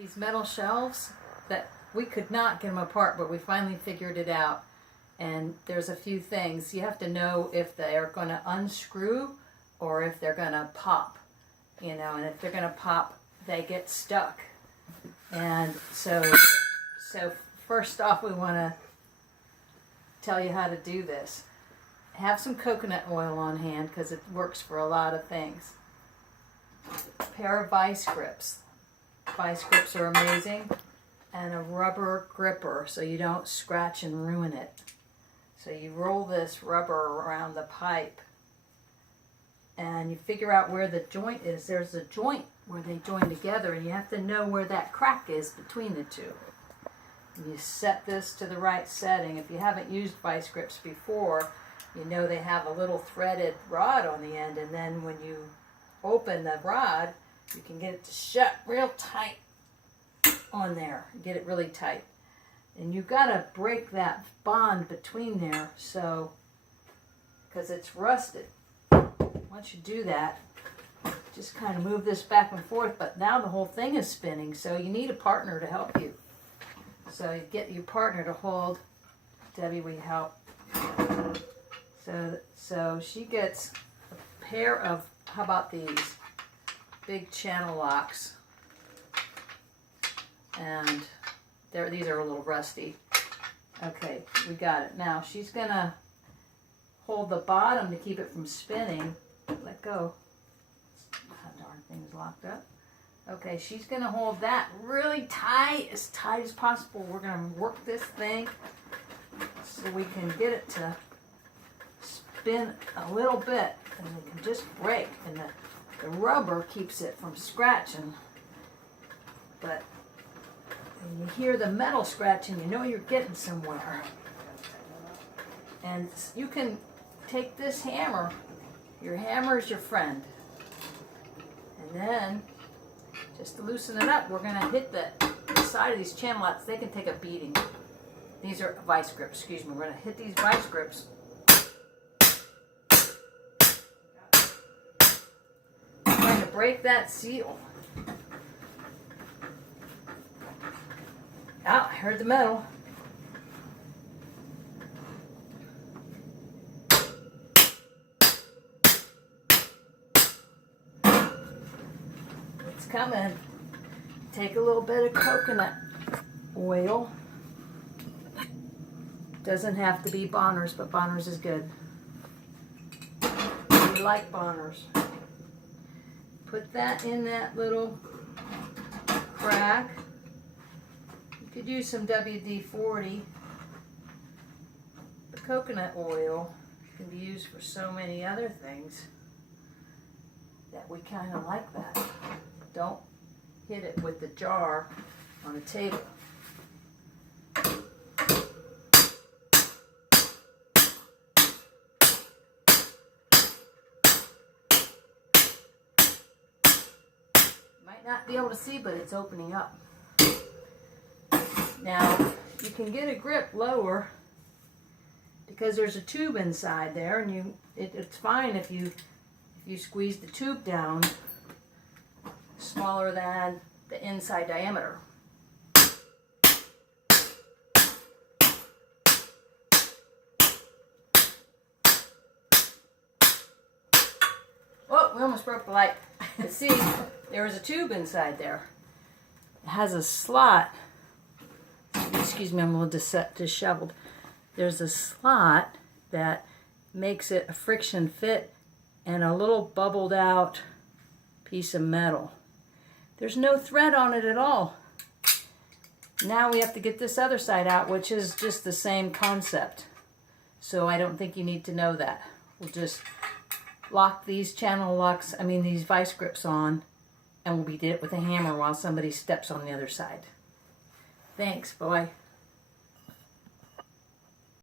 these metal shelves that we could not get them apart, but we finally figured it out. And there's a few things. You have to know if they are going to unscrew or if they're going to pop. You know, and if they're going to pop, they get stuck. And so first off, we want to tell you how to do this. Have some coconut oil on hand because it works for a lot of things. A pair of vice grips. Vice grips are amazing. And a rubber gripper so you don't scratch and ruin it. So you roll this rubber around the pipe and you figure out where the joint is. There's a joint where they join together and you have to know where that crack is between the two. And you set this to the right setting. If you haven't used vice grips before, you know they have a little threaded rod on the end, and then when you open the rod, you can get it to shut real tight on there. Get it really tight. And you've got to break that bond between there, so, because it's rusted. Once you do that, just kind of move this back and forth, but now the whole thing is spinning, so you need a partner to help you. So you get your partner to hold. Debbie, will you help? So she gets a pair of, how about these big channel locks? And these are a little rusty. Okay, we got it. Now she's gonna hold the bottom to keep it from spinning. Let go. That darn thing's locked up. Okay, she's gonna hold that really tight as possible. We're gonna work this thing so we can get it to spin a little bit, and it can just break, and the rubber keeps it from scratching. But when you hear the metal scratching, you know you're getting somewhere. And you can take this hammer. Your hammer is your friend. And then, just to loosen it up, we're going to hit the side of these channel locks. They can take a beating. These are vice grips, excuse me. We're going to hit these vice grips. I'm trying to break that seal. Ah, I heard the metal. It's coming. Take a little bit of coconut oil. Doesn't have to be Bonner's, but Bonner's is good. We like Bonner's. Put that in that little crack. You could use some WD-40. The coconut oil can be used for so many other things that we kind of like that. Don't hit it with the jar on the table. Might not be able to see, but it's opening up. Now, you can get a grip lower because there's a tube inside there, and it's fine if you squeeze the tube down smaller than the inside diameter. Oh, we almost broke the light. But see, there was a tube inside there. It has a slot. Excuse me, I'm a little disheveled. There's a slot that makes it a friction fit and a little bubbled out piece of metal. There's no thread on it at all. Now we have to get this other side out, which is just the same concept. So I don't think you need to know that. We'll just lock these these vice grips on, and we'll beat it with a hammer while somebody steps on the other side. Thanks, bye.